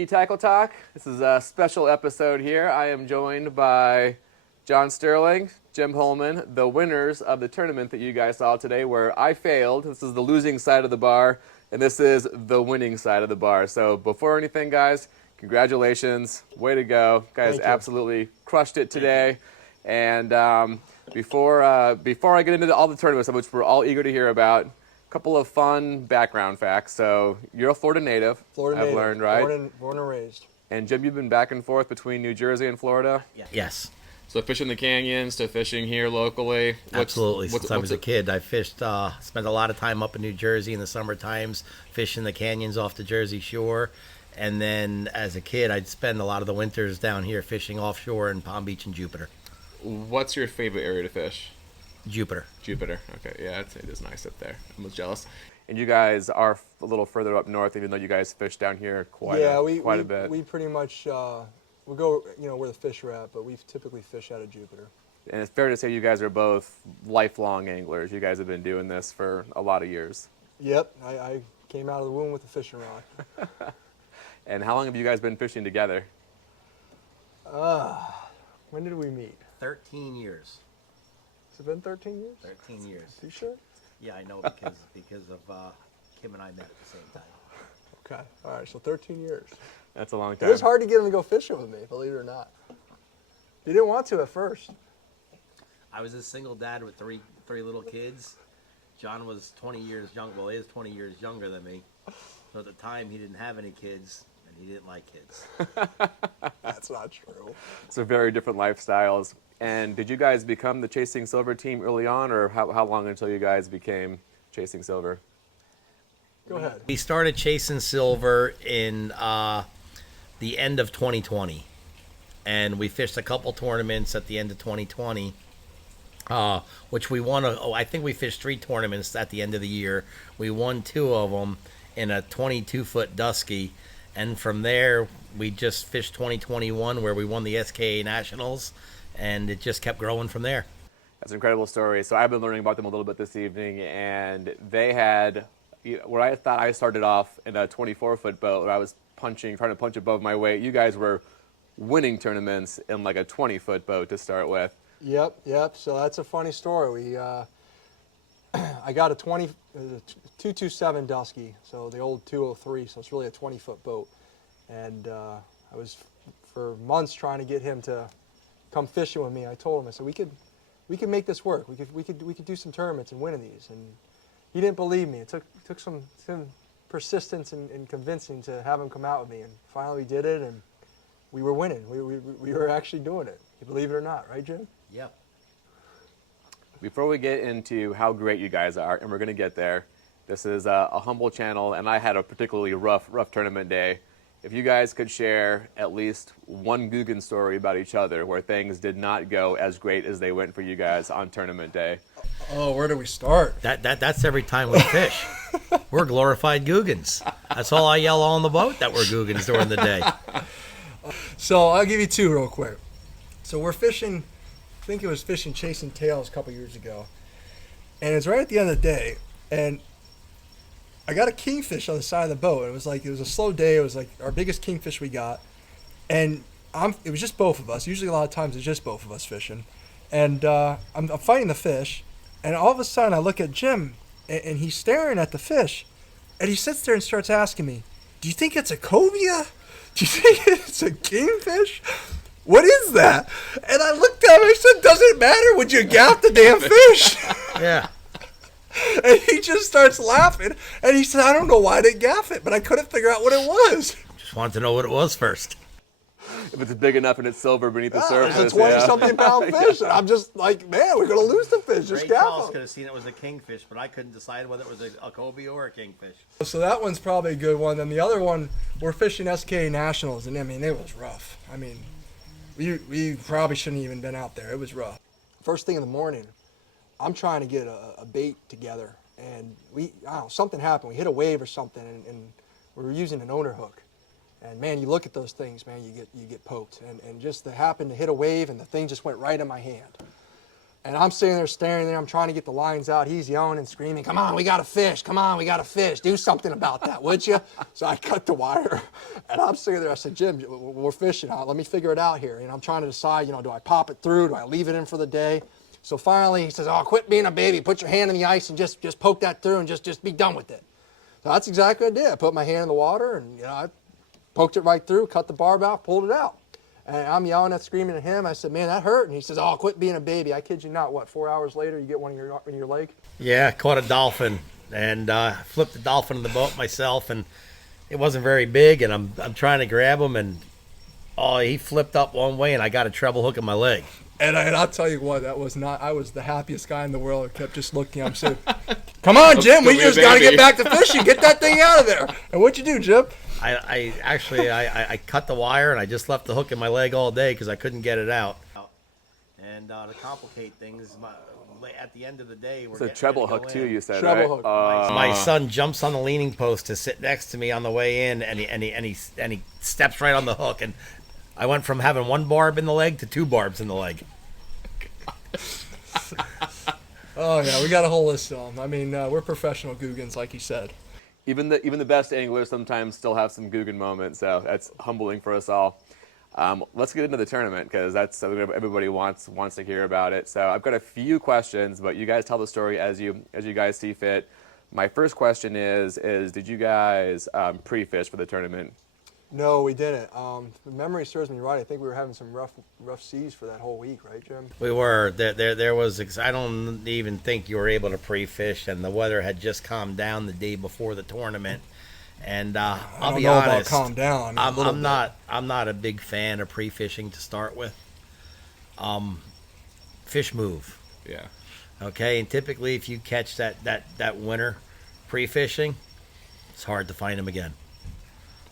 Tiki Tackle Talk. This is a special episode here. I am joined by John Sterling, Jim Holman, the winners of the tournament that you guys saw today, where I failed. This is the losing side of the bar, and this is the winning side of the bar. So before anything, guys, congratulations. Way to go. Guys absolutely crushed it today. And before I get into all the tournaments, which we're all eager to hear about, a couple of fun background facts. So you're a Florida native. I've learned, right? Born and raised. And Jim, you've been back and forth between New Jersey and Florida? Yes. So fishing the canyons to fishing here locally? Absolutely. Since I was a kid, I fished, spent a lot of time up in New Jersey in the summer times, fishing the canyons off the Jersey Shore. And then as a kid, I'd spend a lot of the winters down here fishing offshore in Palm Beach and Jupiter. What's your favorite area to fish? Jupiter. Jupiter. Okay, yeah, it is nice up there. I'm jealous. And you guys are a little further up north, even though you guys fish down here quite a bit. We pretty much we go, where the fish are at, but we typically fish out of Jupiter. And it's fair to say you guys are both lifelong anglers. You guys have been doing this for a lot of years. Yep, I came out of the womb with a fishing rod. And how long have you guys been fishing together? When did we meet? 13 years. Has it been 13 years? 13 years. Are you sure? Yeah, I know because of Kim and I met at the same time. Okay, all right, so 13 years. That's a long time. It was hard to get him to go fishing with me, believe it or not. He didn't want to at first. I was a single dad with three little kids. John was 20 years young. Well, he is 20 years younger than me. So at the time, he didn't have any kids, and he didn't like kids. That's not true. So very different lifestyles. And did you guys become the Chasing Silver team early on, or how long until you guys became Chasing Silver? Go ahead. We started Chasing Silver in the end of 2020, and we fished a couple tournaments at the end of 2020, which we won. I think we fished 3 tournaments at the end of the year. We won 2 of them in a 22-foot dusky, and from there we just fished 2021, where we won the SKA Nationals, and it just kept growing from there. That's an incredible story. So I've been learning about them a little bit this evening, and they had, where I thought I started off in a 24-foot boat where I was trying to punch above my weight. You guys were winning tournaments in like a 20-foot boat to start with. Yep. So that's a funny story. I got a 227 Dusky, so the old 203, so it's really a 20-foot boat. And I was for months trying to get him to come fishing with me. I told him, I said, we could make this work. We could do some tournaments and win in these. And he didn't believe me. It took some persistence and convincing to have him come out with me. And finally we did it, and we were winning. We were actually doing it. You believe it or not, right, Jim? Yep. Before we get into how great you guys are, and we're going to get there, this is a humble channel, and I had a particularly rough tournament day. If you guys could share at least one Googan story about each other where things did not go as great as they went for you guys on tournament day. Oh, where do we start? That's every time we fish. We're glorified Googans. That's all I yell on the boat, that we're Googans during the day. So I'll give you 2 real quick. So we're fishing, I think it was fishing Chasing Tails a couple years ago. And it's right at the end of the day. And I got a kingfish on the side of the boat. It was a slow day. It was like our biggest kingfish we got. And it was just both of us. Usually a lot of times it's just both of us fishing. And I'm fighting the fish. And all of a sudden I look at Jim, and he's staring at the fish. And he sits there and starts asking me, do you think it's a cobia? Do you think it's a kingfish? What is that? And I looked at him and I said, doesn't matter. Would you gaff the damn fish? Yeah. And he just starts laughing. And he said, I don't know why I didn't gaff it, but I couldn't figure out what it was. Just wanted to know what it was first. If it's big enough and it's silver beneath the surface. It's a 20-something pound fish. And I'm just like, man, we're going to lose the fish. Just Ray gaff Charles him. could have seen it was a kingfish, but I couldn't decide whether it was a cobia or a kingfish. So that one's probably a good one. Then the other one, we're fishing SKA Nationals. And I mean, it was rough. I mean, we probably shouldn't even been out there. It was rough. First thing in the morning, I'm trying to get a bait together. And I don't know, something happened. We hit a wave or something, and we were using an owner hook. And man, you look at those things, man, you get poked. And just to happen to hit a wave, and the thing just went right in my hand. And I'm sitting there staring there. I'm trying to get the lines out. He's yelling and screaming, "Come on, we got to fish. Come on, we got to fish. Do something about that, would you?" So I cut the wire. And I'm sitting there. I said, "Jim, we're fishing. Let me figure it out here." And I'm trying to decide, do I pop it through? Do I leave it in for the day? So finally he says, "Oh, quit being a baby. Put your hand in the ice and just poke that through and just be done with it." So that's exactly what I did. I put my hand in the water and I poked it right through, cut the barb out, pulled it out. And I'm yelling and screaming at him. I said, "Man, that hurt." And he says, "Oh, quit being a baby." I kid you not. 4 hours later, you get one in your leg? Yeah, caught a dolphin and flipped the dolphin in the boat myself, and it wasn't very big. And I'm trying to grab him, and he flipped up one way, and I got a treble hook in my leg. And I'll tell you what, that was not. I was the happiest guy in the world. I kept just looking. I'm saying, "Come on, Jim, we just got to get back to fishing. Get that thing out of there." And what'd you do, Jim? I actually cut the wire, and I just left the hook in my leg all day because I couldn't get it out. And to complicate things, at the end of the day, we're It's a treble hook too, you said, Treble right? hook. My son jumps on the leaning post to sit next to me on the way in, and he steps right on the hook, and I went from having one barb in the leg to 2 barbs in the leg. Oh yeah, we got a whole list of them. I mean, we're professional Googans, like you said. Even the best anglers sometimes still have some Googan moments, so that's humbling for us all. Let's get into the tournament because that's what everybody wants to hear about it. So I've got a few questions, but you guys tell the story as you guys see fit. My first question is did you guys pre-fish for the tournament? No, we didn't. If memory serves me right, I think we were having some rough seas for that whole week, right, Jim? We were. There was. I don't even think you were able to pre-fish, and the weather had just calmed down the day before the tournament. And I'll be honest, calm down. I'm not a big fan of pre-fishing to start with. Fish move. Yeah. Okay, and typically if you catch that winner pre-fishing, it's hard to find them again.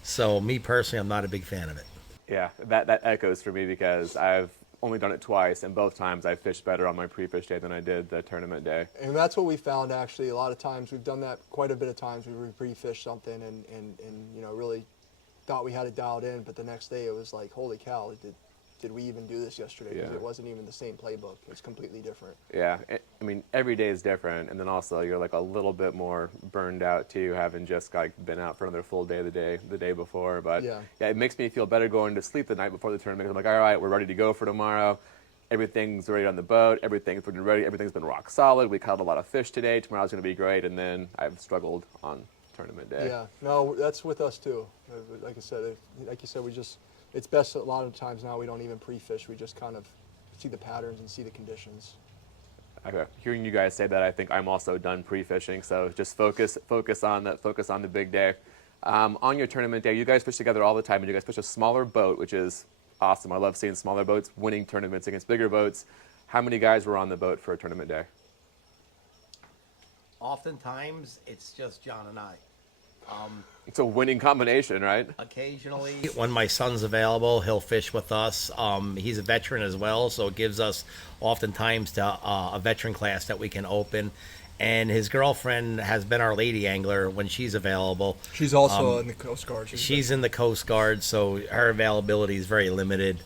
So me personally, I'm not a big fan of it. Yeah, that echoes for me because I've only done it twice, and both times I fished better on my pre-fish day than I did the tournament day. And that's what we found, actually. A lot of times, we've done that quite a bit of times. We pre-fished something and really thought we had it dialed in, but the next day it was like, holy cow, did we even do this yesterday? Because it wasn't even the same playbook. It's completely different. Yeah, I mean, every day is different, and then also you're like a little bit more burned out too, having just been out for another full day the day before. But yeah, it makes me feel better going to sleep the night before the tournament. I'm like, all right, we're ready to go for tomorrow. Everything's ready on the boat. Everything's been ready. Everything's been rock solid. We caught a lot of fish today. Tomorrow's going to be great, and then I've struggled on tournament day. Yeah, no, that's with us too. Like you said, we just. It's best a lot of times now we don't even pre-fish. We just kind of see the patterns and see the conditions. Okay. Hearing you guys say that, I think I'm also done pre-fishing. So just focus on the big day. On your tournament day, you guys fish together all the time, and you guys fish a smaller boat, which is awesome. I love seeing smaller boats winning tournaments against bigger boats. How many guys were on the boat for a tournament day? Oftentimes, it's just John and I. It's a winning combination, right? Occasionally, when my son's available, he'll fish with us. He's a veteran as well, so it gives us oftentimes a veteran class that we can open. And his girlfriend has been our lady angler when she's available. She's also in the Coast Guard. She's in the Coast Guard, so her availability is very limited.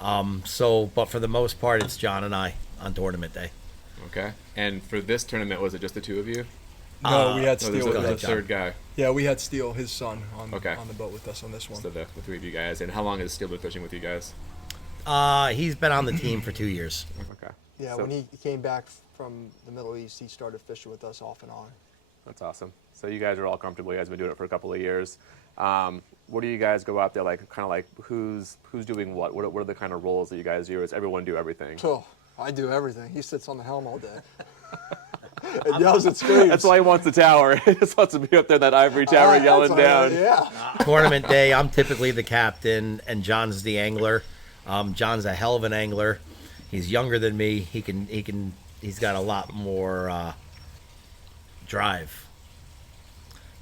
But for the most part, it's John and I on tournament day. Okay. And for this tournament, was it just the two of you? No, we had Steele. There's a third guy. Yeah, we had Steele, his son, on the boat with us on this one. So the three of you guys. And how long has Steele been fishing with you guys? He's been on the team for 2 years. Okay. Yeah, when he came back from the Middle East, he started fishing with us off and on. That's awesome. So you guys are all comfortable. You guys have been doing it for a couple of years. What do you guys go out there who's doing what? What are the kind of roles that you guys do? Or does everyone do everything? Oh, I do everything. He sits on the helm all day. And yells and screams. That's why he wants the tower. He just wants to be up there in that ivory tower yelling down. Yeah. Tournament day, I'm typically the captain, and John's the angler. John's a hell of an angler. He's younger than me. He's got a lot more drive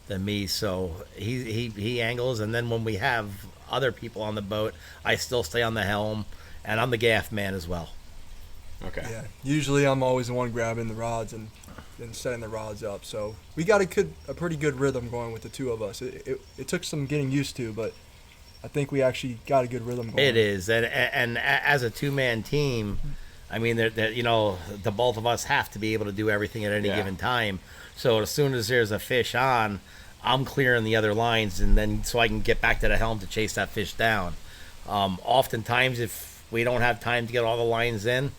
than me. So he angles, and then when we have other people on the boat, I still stay on the helm, and I'm the gaff man as well. Okay. Yeah. Usually I'm always the one grabbing the rods and setting the rods up. So we got a pretty good rhythm going with the two of us. It took some getting used to, but I think we actually got a good rhythm going. It is, and as a two-man team, I mean, the both of us have to be able to do everything at any given time. So as soon as there's a fish on, I'm clearing the other lines, and then so I can get back to the helm to chase that fish down. Oftentimes, if we don't have time to get all the lines in,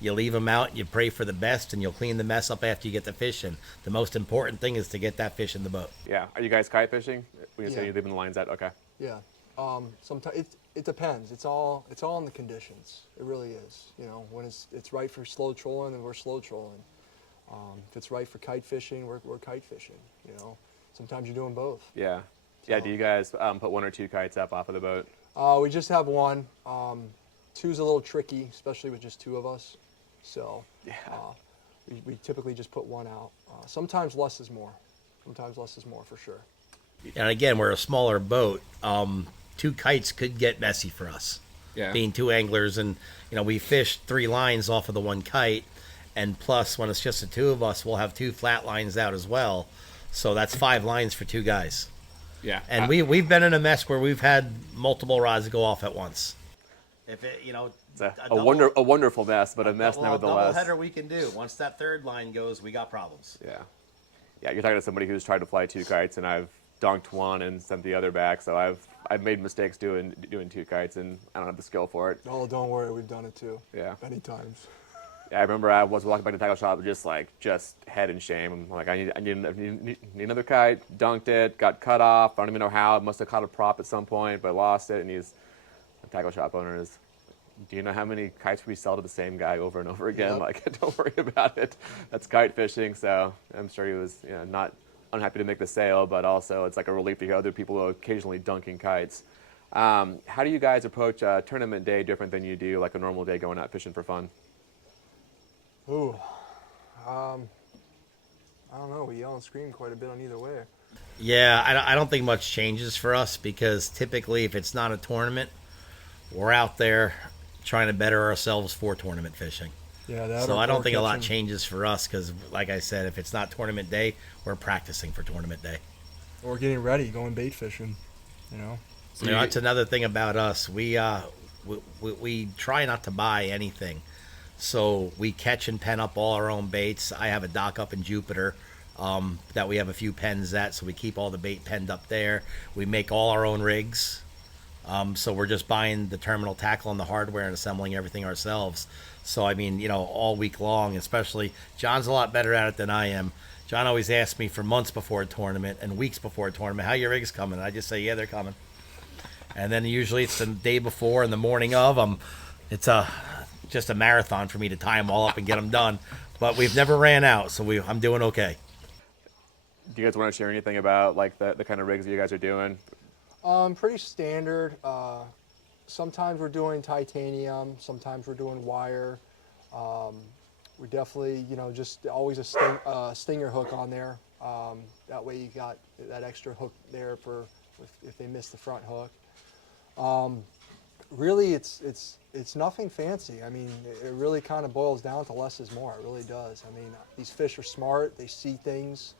you leave them out, you pray for the best, and you'll clean the mess up after you get the fish in. The most important thing is to get that fish in the boat. Yeah. Are you guys kite fishing? When you say you're leaving the lines out, okay. Yeah. Sometimes it depends. It's all in the conditions. It really is. You know, when it's right for slow trolling, then we're slow trolling. If it's right for kite fishing, we're kite fishing. You know, sometimes you're doing both. Yeah. Yeah. Do you guys put 1 or 2 kites up off of the boat? We just have one. Two's a little tricky, especially with just 2 of us. So we typically just put 1 out. Sometimes less is more. Sometimes less is more for sure. And again, we're a smaller boat. 2 kites could get messy for us. Yeah. Being 2 anglers, and we fish 3 lines off of the 1 kite, and plus when it's just the 2 of us, we'll have 2 flat lines out as well. So that's 5 lines for 2 guys. Yeah. And we've been in a mess where we've had multiple rods go off at once. If it, it's a wonderful mess, but a mess nevertheless. A double header we can do. Once that 3rd line goes, we got problems. Yeah. Yeah, you're talking to somebody who's tried to fly 2 kites, and I've dunked 1 and sent the other back. So I've made mistakes doing 2 kites, and I don't have the skill for it. Oh, don't worry, we've done it too. Yeah. Many times. Yeah, I remember I was walking back to the tackle shop, just head in shame. I'm like, I need another kite. Dunked it, got cut off. I don't even know how. It must have caught a prop at some point, but lost it. And the tackle shop owner is, do you know how many kites we sell to the same guy over and over again? Yep. Like, don't worry about it. That's kite fishing. So I'm sure he was not unhappy to make the sale, but also it's like a relief to hear other people occasionally dunking kites. How do you guys approach a tournament day different than you do like a normal day going out fishing for fun? Ooh, I don't know. We yell and scream quite a bit on either way. Yeah, I don't think much changes for us, because typically if it's not a tournament, we're out there trying to better ourselves for tournament fishing. Yeah, so I don't think a lot changes for us, because like I said, if it's not tournament day, we're practicing for tournament day. Or getting ready, going bait fishing, So that's another thing about us. We try not to buy anything. So we catch and pen up all our own baits. I have a dock up in Jupiter that we have a few pens at, so we keep all the bait penned up there. We make all our own rigs. So we're just buying the terminal tackle and the hardware and assembling everything ourselves. So, I mean, all week long, especially, John's a lot better at it than I am. John always asks me for months before a tournament and weeks before a tournament, how your rigs coming? And I just say, yeah, they're coming. And then usually it's the day before and the morning of. It's just a marathon for me to tie them all up and get them done. But we've never ran out, so I'm doing okay. Do you guys want to share anything about like the kind of rigs that you guys are doing? Pretty standard. Sometimes we're doing titanium. Sometimes we're doing wire. We're definitely, just always a stinger hook on there. That way you got that extra hook there for if they miss the front hook. Really, it's nothing fancy. I mean, it really kind of boils down to less is more. It really does. I mean, these fish are smart. They see things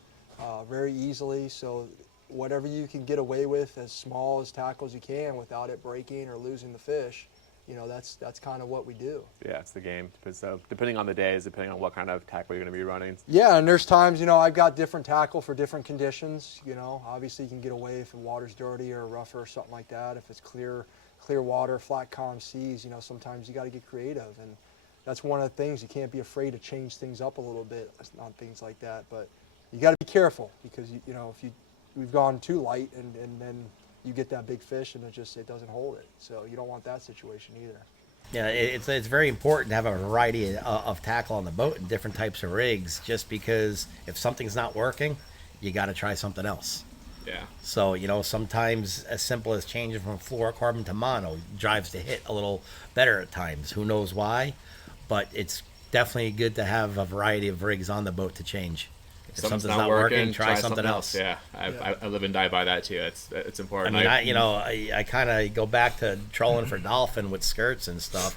very easily. So whatever you can get away with as small as tackle as you can without it breaking or losing the fish, that's kind of what we do. Yeah, it's the game. So depending on the days, depending on what kind of tackle you're going to be running. Yeah, and there's times, I've got different tackle for different conditions. Obviously you can get away if the water's dirty or rougher or something like that. If it's clear water, flat calm seas, sometimes you got to get creative, and that's one of the things. You can't be afraid to change things up a little bit on things like that, but you got to be careful, because if we've gone too light and then you get that big fish and it doesn't hold it, so you don't want that situation either. Yeah, it's very important to have a variety of tackle on the boat and different types of rigs, just because if something's not working, you got to try something else. Yeah. So, sometimes as simple as changing from fluorocarbon to mono drives the hit a little better at times. Who knows why? But it's definitely good to have a variety of rigs on the boat to change. If something's not working, try something else. Yeah, I live and die by that too. It's important. I mean, I kind of go back to trolling for dolphin with skirts and stuff.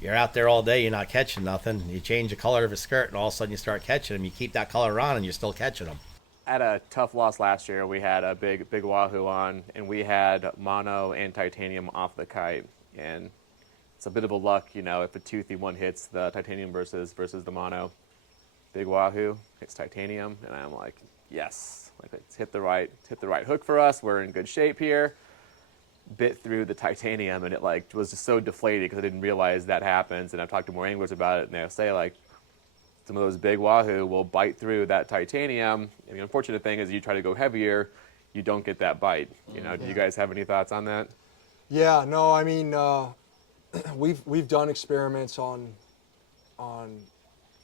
You're out there all day, you're not catching nothing. You change the color of a skirt, and all of a sudden you start catching them. You keep that color on, and you're still catching them. At a tough loss last year, we had a big wahoo on, and we had mono and titanium off the kite. And it's a bit of a luck, you know, if a toothy one hits the titanium versus the mono. Big wahoo hits titanium, and I'm like, yes, like it's hit the right hook for us. We're in good shape here. Bit through the titanium, and it like was just so deflated because I didn't realize that happens. And I've talked to more anglers about it, and they'll say like some of those big wahoo will bite through that titanium. And the unfortunate thing is, you try to go heavier, you don't get that bite. You know, do you guys have any thoughts on that? Yeah, no, I mean, we've done experiments on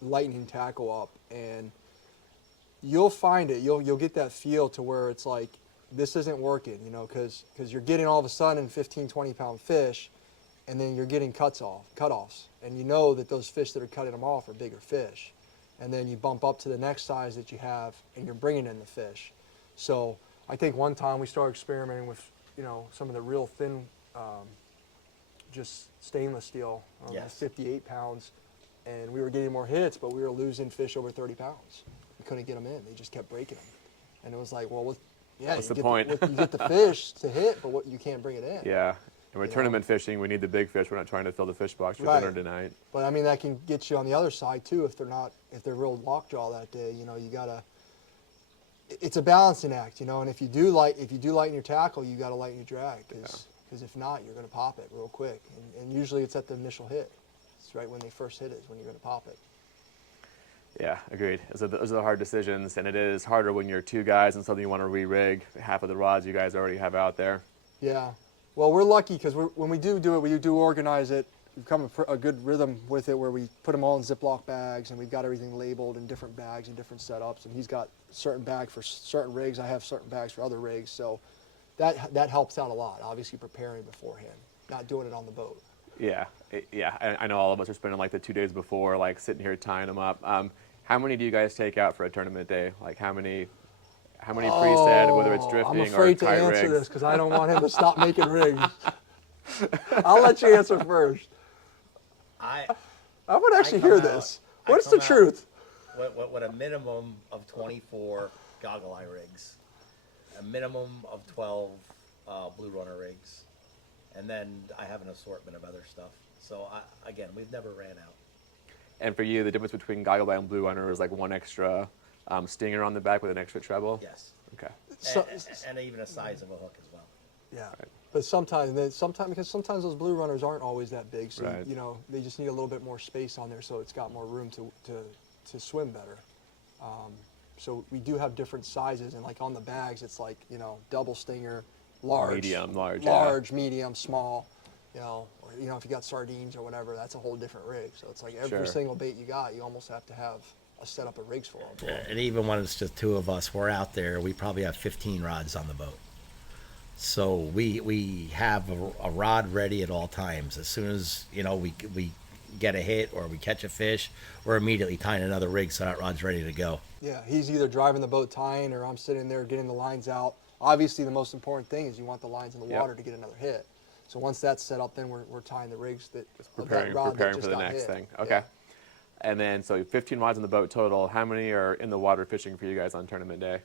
lightening tackle up, and you'll find it. You'll get that feel to where it's like this isn't working, you know, because you're getting all of a sudden 15, 20-pound fish, and then you're getting cutoffs, and you know that those fish that are cutting them off are bigger fish, and then you bump up to the next size that you have, and you're bringing in the fish. So I think one time we started experimenting with, you know, some of the real thin, just stainless steel, Yes. 58 pounds, and we were getting more hits, but we were losing fish over 30 pounds. We couldn't get them in. They just kept breaking them. And it was like, well, What's you the get point? you get the fish to hit, but you can't bring it in. Yeah. And we're You know? tournament fishing. We need the big fish. We're not trying to fill the fish box for Right. dinner tonight. But I mean, that can get you on the other side too if they're real lockjaw that day. You know, you gotta. It's a balancing act, you know. And if you do lighten your tackle, you gotta lighten your drag, because if not, you're gonna pop it real quick. And usually it's at the initial hit. It's right when they first hit it is when you're gonna pop it. Yeah, agreed. Those are the hard decisions, and it is harder when you're two guys and something you want to re-rig half of the rods you guys already have out there. Yeah. Well, we're lucky because when we do it, we do organize it. We've come a good rhythm with it where we put them all in Ziploc bags, and we've got everything labeled in different bags and different setups. And he's got certain bag for certain rigs. I have certain bags for other rigs. So that helps out a lot, obviously preparing beforehand, not doing it on the boat. Yeah, I know all of us are spending like the 2 days before, like sitting here tying them up. How many do you guys take out for a tournament day? Like how many preset, whether it's drifting or I'm afraid to tight answer rigs? this because I don't want him to stop making rigs. I'll let you answer first. I would actually hear this. What's the truth? With a minimum of 24 goggle eye rigs, a minimum of 12 blue runner rigs, and then I have an assortment of other stuff. So again, we've never ran out. And for you, the difference between goggle eye and blue runner is like one extra stinger on the back with an extra treble? Yes. Okay. And even a size of a hook as well. Yeah. But sometimes because sometimes those blue runners aren't always that big, so Right. you know they just need a little bit more space on there, so it's got more room to swim better. So we do have different sizes, and like on the bags, it's like, you know, double stinger, large, Medium, large, medium, small, you know, or you know if you got sardines or whatever, that's a whole different rig. So it's like every Sure. single bait you got, you almost have to have a setup of rigs for them. And even when it's just two of us, we're out there, we probably have 15 rods on the boat. So we have a rod ready at all times. As soon as, you know, we get a hit or we catch a fish, we're immediately tying another rig so that rod's ready to go. Yeah, he's either driving the boat tying, or I'm sitting there getting the lines out. Obviously, the most important thing is you want the lines in the Yep. water to get another hit. So once that's set up, then we're tying the rigs that Preparing, that rod that preparing just for the got next hit. thing. Okay. Yeah. And then, so 15 rods on the boat total. How many are in the water fishing for you guys on tournament day?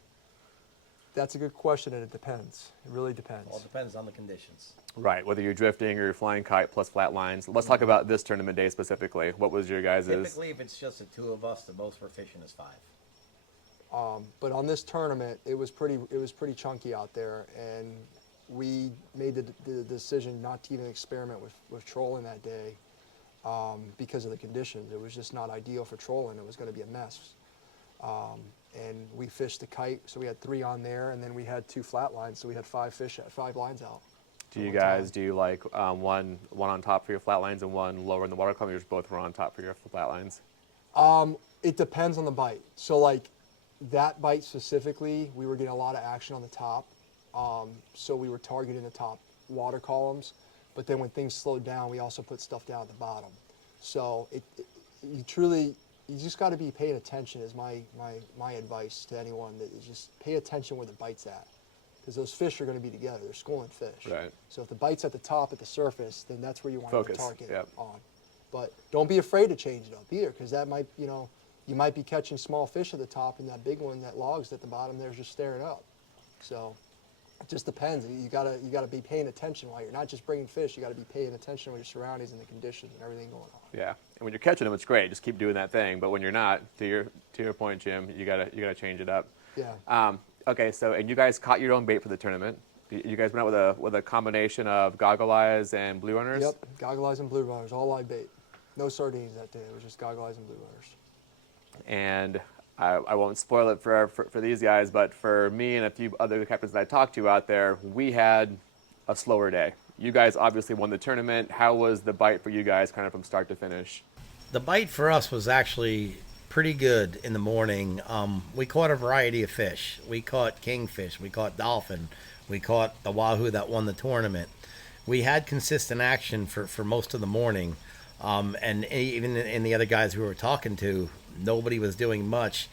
That's a good question, and it depends. It really depends. All depends on the conditions. Right, whether you're drifting or you're flying kite plus flat lines. Let's talk about this tournament day specifically. What was your guys'? Typically, if it's just the two of us, the most we're fishing is 5. But on this tournament, it was pretty chunky out there, and we made the decision not to even experiment with trolling that day because of the conditions. It was just not ideal for trolling. It was going to be a mess. And we fished the kite, so we had 3 on there, and then we had 2 flat lines, so we had 5 lines out. Do you at one guys time. do like one on top for your flat lines and one lower in the water column? Or just both were on top for your flat lines? It depends on the bite. So like that bite specifically, we were getting a lot of action on the top. So we were targeting the top water columns. But then when things slowed down, we also put stuff down at the bottom. So you just got to be paying attention is my advice to anyone, that is just pay attention where the bite's at. Because those fish are going to be together. They're schooling fish. Right. So if the bite's at the top, at the surface, then that's where you want Focus, to target yep. on. But don't be afraid to change it up either, because that might, you know, you might be catching small fish at the top, and that big one, that log's at the bottom, there's just staring up. So It just depends. You gotta be paying attention while you're not just bringing fish. You gotta be paying attention to your surroundings and the conditions and everything going on. Yeah, and when you're catching them, it's great. Just keep doing that thing. But when you're not, to your point, Jim, you gotta change it up. Yeah. Okay, so and you guys caught your own bait for the tournament. You guys went out with a combination of goggle eyes and blue runners. Yep. Goggle eyes and blue runners, all live bait. No sardines that day. It was just goggle eyes and blue runners. And I won't spoil it for these guys, but for me and a few other captains that I talked to out there, we had a slower day. You guys obviously won the tournament. How was the bite for you guys kind of from start to finish? The bite for us was actually pretty good in the morning. We caught a variety of fish. We caught kingfish. We caught dolphin. We caught the wahoo that won the tournament. We had consistent action for most of the morning. And even in the other guys we were talking to, nobody was doing much.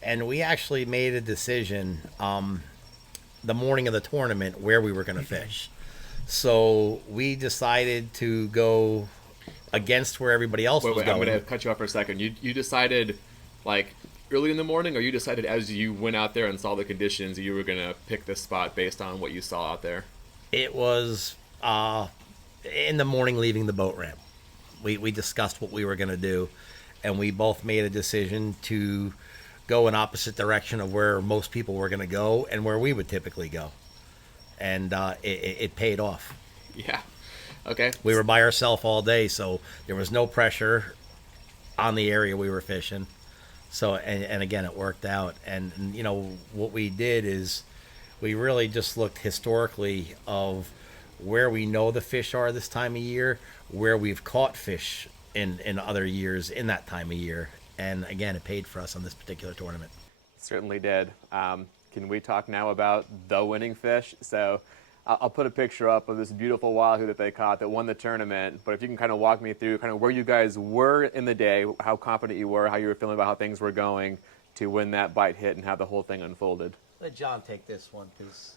And we actually made a decision the morning of the tournament where we were going to fish. So we decided to go against where everybody else was going. I'm going to cut you off for a second. You decided like early in the morning, or you decided as you went out there and saw the conditions, you were going to pick this spot based on what you saw out there? It was in the morning leaving the boat ramp. We discussed what we were going to do, and we both made a decision to go in opposite direction of where most people were going to go and where we would typically go. And it paid off. Yeah. Okay. We were by ourselves all day, so there was no pressure on the area we were fishing. So, and again, it worked out. And, you know, what we did is we really just looked historically of where we know the fish are this time of year, where we've caught fish in other years in that time of year. And again, it paid for us on this particular tournament. Certainly did. Can we talk now about the winning fish? So I'll put a picture up of this beautiful wahoo that they caught that won the tournament. But if you can kind of walk me through kind of where you guys were in the day, how confident you were, how you were feeling about how things were going to when that bite hit and how the whole thing unfolded. Let John take this one because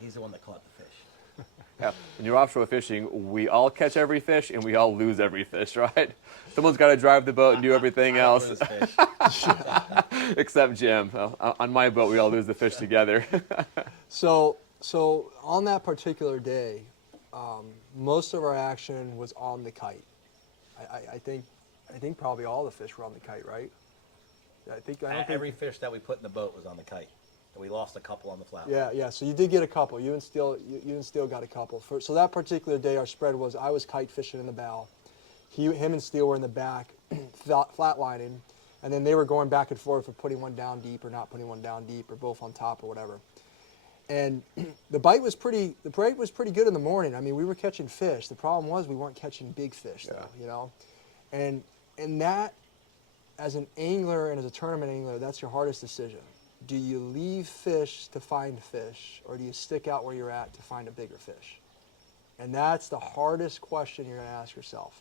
he's the one that caught the fish. Yeah, when you're offshore fishing, we all catch every fish and we all lose every fish, right? Someone's got to drive the boat and do everything else. Lose fish. Except Jim. On my boat, we all lose the fish together. So on that particular day, most of our action was on the kite. I think probably all the fish were on the kite, right? I don't think Every fish that we put in the boat was on the kite. We lost a couple on the flat. Yeah. So you did get a couple. You and Steele got a couple. So that particular day, our spread was I was kite fishing in the bow. Him and Steele were in the back, flatlining, and then they were going back and forth for putting one down deep or not putting one down deep or both on top or whatever. And the bite was pretty good in the morning. I mean, we were catching fish. The problem was we weren't catching big fish though, you know. And that, as an angler and as a tournament angler, that's your hardest decision. Do you leave fish to find fish, or do you stick out where you're at to find a bigger fish? And that's the hardest question you're going to ask yourself.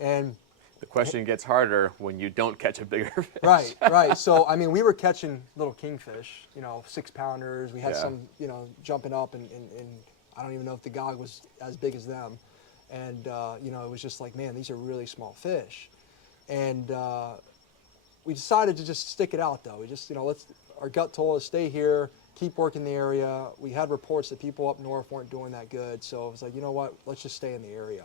And the question gets harder when you don't catch a bigger fish. Right. So, I mean, we were catching little kingfish, 6-pounders. We had some, jumping up, and I don't even know if the gog was as big as them. And, it was just like, man, these are really small fish. And we decided to just stick it out, though. We just, our gut told us, stay here, keep working the area. We had reports that people up north weren't doing that good. So it was like, you know what, let's just stay in the area.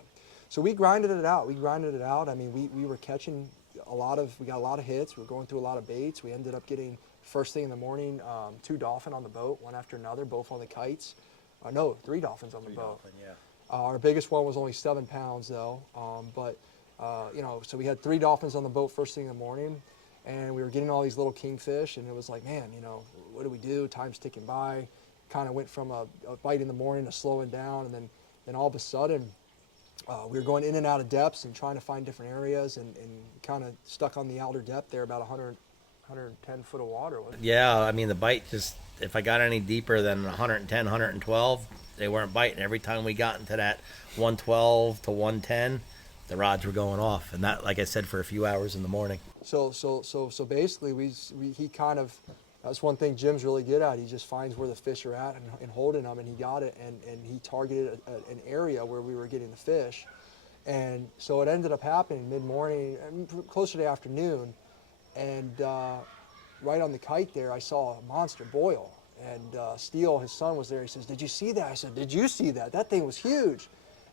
So we grinded it out. I mean, we were catching we got a lot of hits. We were going through a lot of baits. We ended up getting, first thing in the morning, 2 dolphin on the boat, one after another, both on the kites. 3 dolphins on the boat. Our biggest one was only 7 pounds, though. So we had 3 dolphins on the boat first thing in the morning. And we were getting all these little kingfish, and it was like, man, what do we do? Time's ticking by. Kind of went from a bite in the morning to slowing down, and then all of a sudden, we were going in and out of depths and trying to find different areas, and kind of stuck on the outer depth there, about 110 foot of water. Yeah, I mean, the bite just, if I got any deeper than 110, 112, they weren't biting. Every time we got into that 112 to 110, the rods were going off, and that, like I said, for a few hours in the morning. So basically, he kind of, that's one thing Jim's really good at. He just finds where the fish are at and holding them, and he got it, and he targeted an area where we were getting the fish. And so it ended up happening mid-morning, closer to afternoon, and right on the kite there, I saw a monster boil. And Steele, his son, was there. He says, "Did you see that?" I said, "Did you see that? That thing was huge."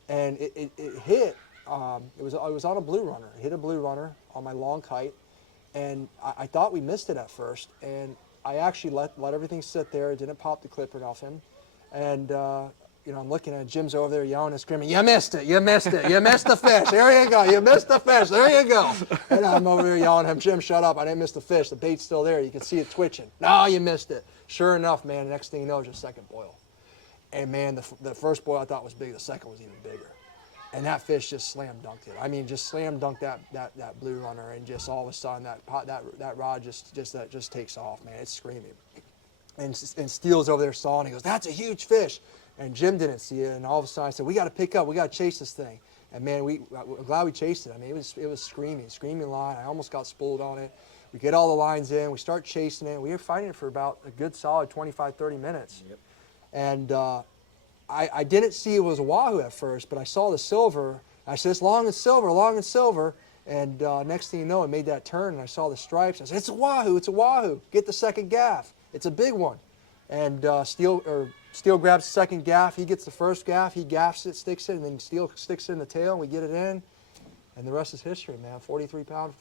And it hit. It was on a blue runner. It hit a blue runner on my long kite, and I thought we missed it at first. And I actually let everything sit there. It didn't pop the clip or nothing. And I'm looking at Jim's over there yelling and screaming, "You missed it! You missed it! You missed the fish! There you go! You missed the fish! There you go!" And I'm over there yelling at him, "Jim, shut up! I didn't miss the fish. The bait's still there. You can see it twitching." "No, you missed it." Sure enough, man. The next thing you know, just second boil. And man, the first boil I thought was big. The second was even bigger. And that fish just slam dunked it. I mean, just slam dunked that blue runner, and just all of a sudden that rod just takes off, man. It's screaming. And Steele's over there sawing. He goes, "That's a huge fish." And Jim didn't see it. And all of a sudden I said, "We got to pick up. We got to chase this thing." And man, we're glad we chased it. I mean, it was screaming line. I almost got spooled on it. We get all the lines in. We start chasing it. We were fighting it for about a good solid 25, 30 minutes. Yep. And I didn't see it was a wahoo at first, but I saw the silver. I said, "It's long and silver, long and silver." And next thing you know, it made that turn, and I saw the stripes. I said, "It's a wahoo, it's a wahoo. Get the second gaff. It's a big one." And Steele grabs the second gaff. He gets the first gaff. He gaffs it, sticks it, and then Steele sticks it in the tail, and we get it in. And the rest is history, man. 43-pound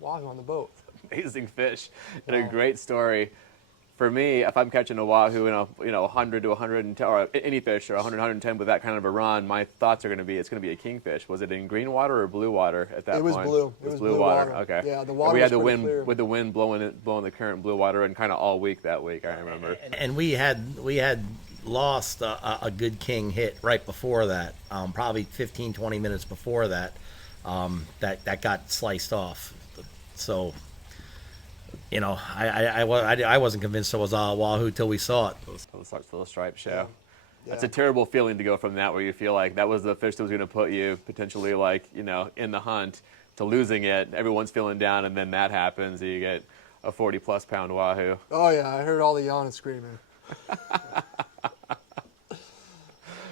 wahoo on the boat. Amazing fish and a great story. For me, if I'm catching a wahoo in a 100 to 110, or any fish, or 100, 110 with that kind of a run, my thoughts are going to be it's going to be a kingfish. Was it in green water or blue water at that point? It was blue. It was blue water. Okay. Yeah, the water we had was the wind clear. with the wind blowing the current blue water, and kind of all week that week. I remember. And we had lost a good king hit right before that, probably 15, 20 minutes before that, that got sliced off. So, I wasn't convinced it was a wahoo till we saw it. Little stripe show. Yeah. That's a terrible feeling to go from that, where you feel like that was the fish that was going to put you potentially in the hunt, to losing it. Everyone's feeling down, and then that happens. And you get a 40-plus pound wahoo. Oh yeah, I heard all the yelling and screaming.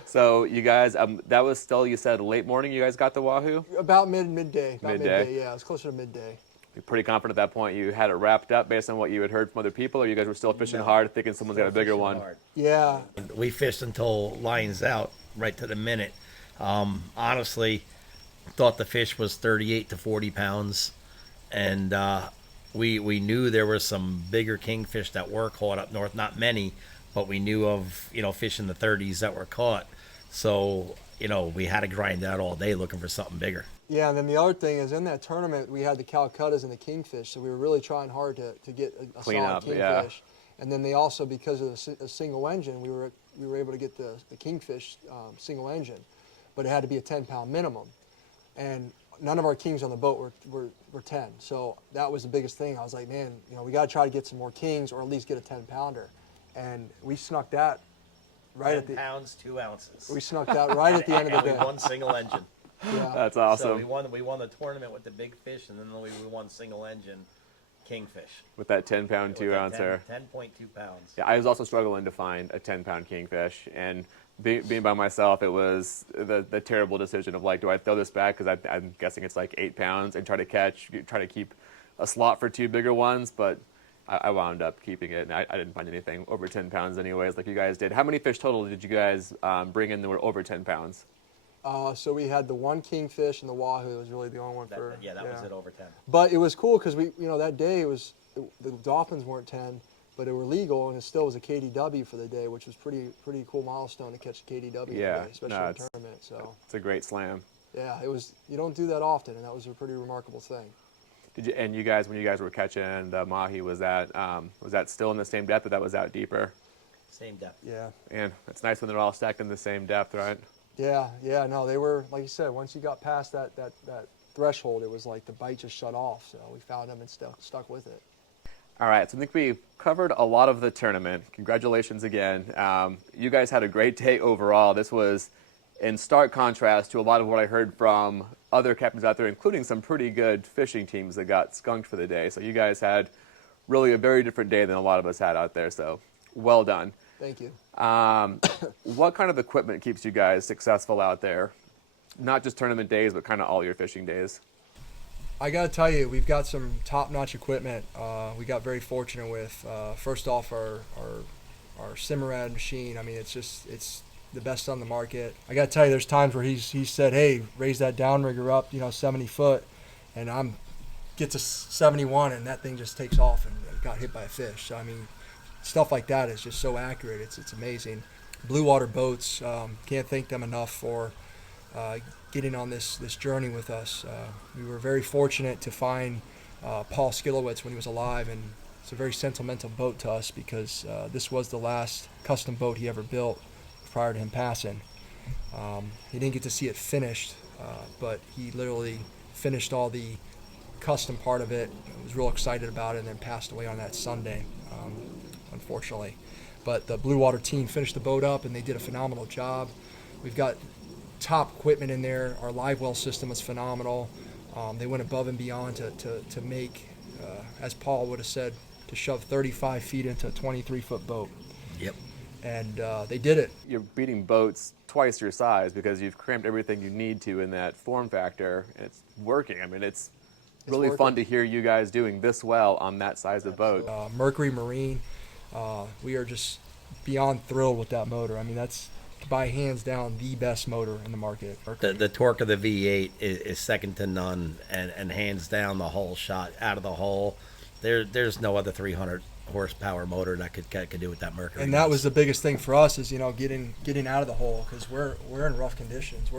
So you guys, that was still, you said late morning. You guys got the wahoo. About midday. Midday? Yeah, it was closer to midday. You're pretty confident at that point you had it wrapped up based on what you had heard from other people, or you guys were still fishing hard, thinking someone's got a bigger one? Hard. Yeah. We fished until lines out, right to the minute. Honestly, thought the fish was 38 to 40 pounds, and we knew there were some bigger kingfish that were caught up north. Not many, but we knew of fish in the 30s that were caught. So we had to grind out all day looking for something bigger. Yeah, and then the other thing is, in that tournament we had the Calcuttas and the kingfish, so we were really trying hard to get a Clean solid up, kingfish. yeah. And then they also, because of a single engine, we were able to get the kingfish single engine, but it had to be a 10-pound minimum, and none of our kings on the boat were 10. So that was the biggest thing. I was like, man, we got to try to get some more kings, or at least get a 10-pounder, and we snuck that right 10 at the. pounds, 2 ounces. We snuck that right at the end of the And day. we won single engine. Yeah. That's awesome. So we won the tournament with the big fish, and then we won single engine kingfish. With that 10-pound, 2-ouncer. 10.2 pounds. Yeah, I was also struggling to find a 10-pound kingfish, and being by myself, it was the terrible decision of do I throw this back, because I'm guessing it's 8 pounds, and try to keep a slot for 2 bigger ones, but I wound up keeping it, and I didn't find anything over 10 pounds anyways, like you guys did. How many fish total did you guys bring in that were over 10 pounds? So we had the one kingfish, and the wahoo was really the only one for. That was it, over 10. But it was cool because that day the dolphins weren't 10, but it were legal, and it still was a KDW for the day, which was pretty cool milestone to catch a KDW Yeah, today, especially in a tournament. So it's a great slam. yeah, it was. You don't do that often, and that was a pretty remarkable thing. And you guys, when you guys were catching the mahi, was that still in the same depth, or that was out deeper? Same depth. Yeah. And it's nice when they're all stacked in the same depth, right? Yeah, no, they were, like you said, once you got past that threshold, it was like the bite just shut off, so we found them and stuck with it. All right, so I think we covered a lot of the tournament. Congratulations again. You guys had a great day overall. This was in stark contrast to a lot of what I heard from other captains out there, including some pretty good fishing teams that got skunked for the day. So you guys had really a very different day than a lot of us had out there, so well done. Thank you. What kind of equipment keeps you guys successful out there? Not just tournament days, but kind of all your fishing days. I got to tell you, we've got some top-notch equipment. We got very fortunate with, first off, our our Simmerad machine. I mean, it's the best on the market. I got to tell you, there's times where he said, hey, raise that downrigger up, 70 foot, and I'm get to 71 and that thing just takes off and got hit by a fish. So I mean, stuff like that is just so accurate. It's amazing. Blue Water Boats, can't thank them enough for getting on this journey with us. We were very fortunate to find Paul Skilowitz when he was alive, and it's a very sentimental boat to us because this was the last custom boat he ever built prior to him passing. He didn't get to see it finished, but he literally finished all the custom part of it. I was real excited about it, and then passed away on that Sunday, unfortunately. But the Blue Water team finished the boat up, and they did a phenomenal job. We've got top equipment in there. Our live well system was phenomenal. They went above and beyond to make, as Paul would have said, to shove 35 feet into a 23-foot boat. Yep. And they did it. You're beating boats twice your size because you've crammed everything you need to in that form factor, and it's working. I mean, it's really working. fun to hear you guys doing this well on that size of boat. Mercury Marine, we are just beyond thrilled with that motor. I mean, that's by hands down the best motor in the market. The torque of the V8 is second to none, and hands down the whole shot out of the hole. There's no other 300 horsepower motor that could do what that Mercury. And that was the biggest thing for us is getting out of the hole because we're in rough conditions.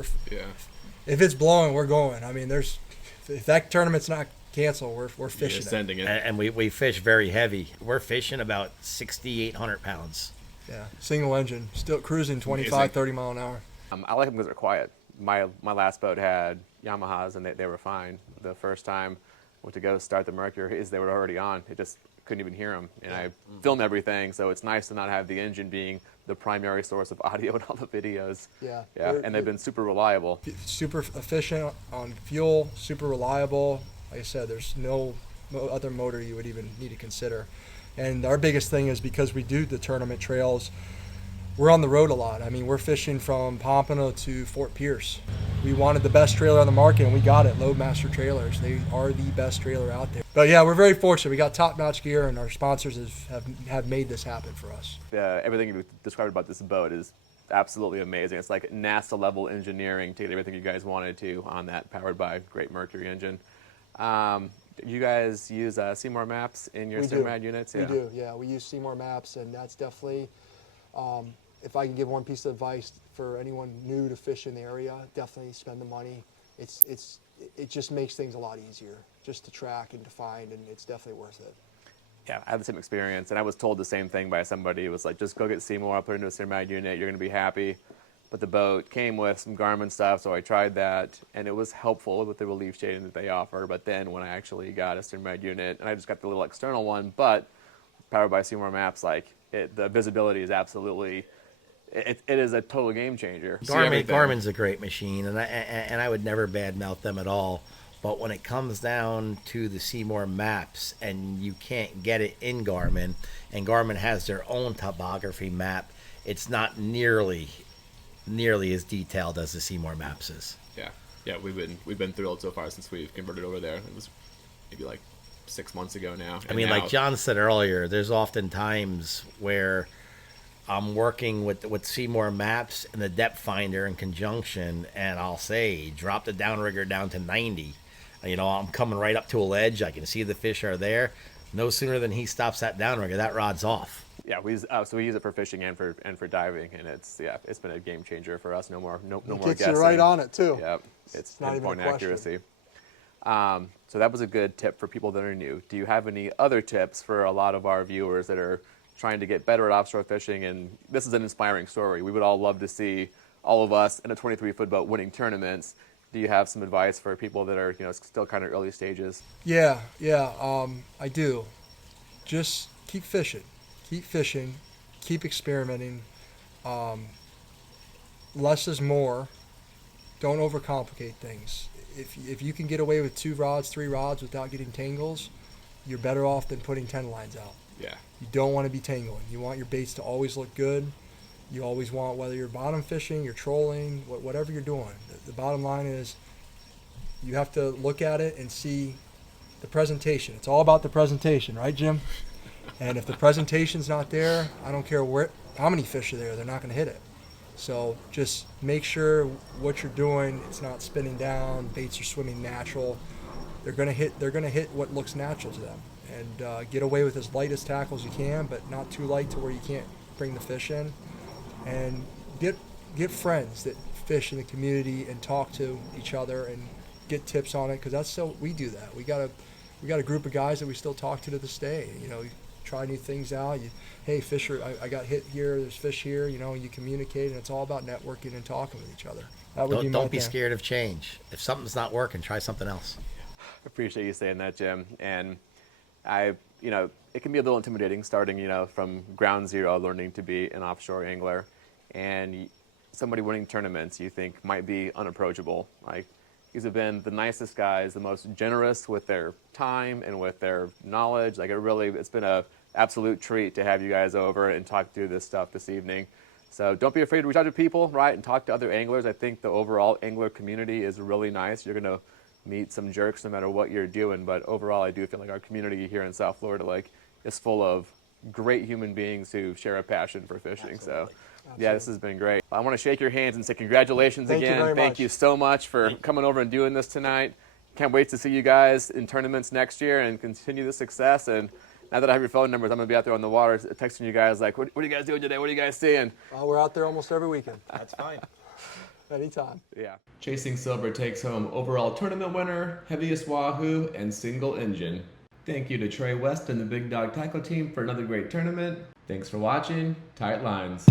If it's blowing, we're going. I mean, if that tournament's not canceled, we're fishing. Sending it. And we fish very heavy. We're fishing about 6,800 pounds. Yeah, single engine, still cruising 25, 30 mile an hour. I like them because they're quiet. My last boat had Yamahas, and they were fine. The first time I went to go start the Mercury, they were already on. It just couldn't even hear them. And I film everything, so it's nice to not have the engine being the primary source of audio in all the videos. Yeah. And they've been super reliable. Super efficient on fuel, super reliable. Like I said, there's no other motor you would even need to consider. And our biggest thing is because we do the tournament trails, we're on the road a lot. I mean, we're fishing from Pompano to Fort Pierce. We wanted the best trailer on the market, and we got it. Loadmaster Trailers. They are the best trailer out there. But yeah, we're very fortunate. We got top-notch gear, and our sponsors have made this happen for us. Everything you described about this boat is absolutely amazing. It's like NASA-level engineering to get everything you guys wanted to on that, powered by great Mercury engine. You guys use Seymour maps in your Simrad units? We do, yeah. We use Seymour maps, and that's definitely, if I can give one piece of advice for anyone new to fish in the area, definitely spend the money. It just makes things a lot easier just to track and to find, and it's definitely worth it. Yeah, I had the same experience, and I was told the same thing by somebody. It was like, just go get Seymour, put it into a Simrad unit, you're going to be happy. But the boat came with some Garmin stuff, so I tried that, and it was helpful with the relief shading that they offer. But then when I actually got a Simrad unit, and I just got the little external one, but powered by Seymour Maps, the visibility is absolutely, it is a total game changer. Garmin's a great machine, and I would never badmouth them at all. But when it comes down to the Seymour Maps, and you can't get it in Garmin, and Garmin has their own topography map, it's not nearly as detailed as the Seymour Maps is. Yeah, we've been thrilled so far since we've converted over there. It was maybe like 6 months ago now. I mean, like John said earlier, there's often times where I'm working with Seymour Maps and the depth finder in conjunction, and I'll say drop the downrigger down to 90. I'm coming right up to a ledge. I can see the fish are there. No sooner than he stops that downrigger, that rod's off. Yeah, we use it for fishing and for diving, and it's been a game changer for us. No more guessing. Gets you right on it too. Yeah, it's not even a pinpoint accuracy. So that was a good tip for people that are new. Do you have any other tips for a lot of our viewers that are trying to get better at offshore fishing? And this is an inspiring story. We would all love to see all of us in a 23-foot boat winning tournaments. Do you have some advice for people that are still kind of early stages? Yeah, I do. Just keep fishing. Keep fishing, keep experimenting. Less is more. Don't overcomplicate things. If you can get away with 2 rods, 3 rods without getting tangles, you're better off than putting 10 lines out. Yeah. You don't want to be tangling. You want your baits to always look good. You always want, whether you're bottom fishing, you're trolling, whatever you're doing. The bottom line is you have to look at it and see the presentation. It's all about the presentation, right, Jim? And if the presentation's not there, I don't care how many fish are there, they're not going to hit it. So just make sure what you're doing, it's not spinning down, baits are swimming natural. They're going to hit what looks natural to them. And get away with as light as tackle as you can, but not too light to where you can't bring the fish in. And get friends that fish in the community and talk to each other and get tips on it, because that's still, we do that. We got a group of guys that we still talk to this day. You know, you try new things out. Hey, fisher, I got hit here. There's fish here. You know, you communicate, and it's all about networking and talking with each other. That would Don't be scared of change. If something's not working, try something else. Appreciate you saying that, Jim. And it can be a little intimidating starting, from ground zero, learning to be an offshore angler, and somebody winning tournaments you think might be unapproachable. Like, these have been the nicest guys, the most generous with their time and with their knowledge. Like, it's been a absolute treat to have you guys over and talk through this stuff this evening. So don't be afraid to reach out to people, right, and talk to other anglers. I think the overall angler community is really nice. You're going to meet some jerks no matter what you're doing, but overall I do feel like our community here in South Florida is full of great human beings who share a passion for fishing. Absolutely. So yeah, this has been great. I want to shake your hands and say congratulations Thank again. you very Thank much. you so much for coming over and doing this tonight. Can't wait to see you guys in tournaments next year and continue the success. And now that I have your phone numbers, I'm going to be out there on the water texting you guys like, what are you guys doing today? What are you guys seeing? We're out there almost every weekend. That's fine. Anytime. Yeah. Chasing Silver takes home overall tournament winner, heaviest wahoo, and single engine. Thank you to Trey West and the Big Dog Tackle team for another great tournament. Thanks for watching. Tight lines.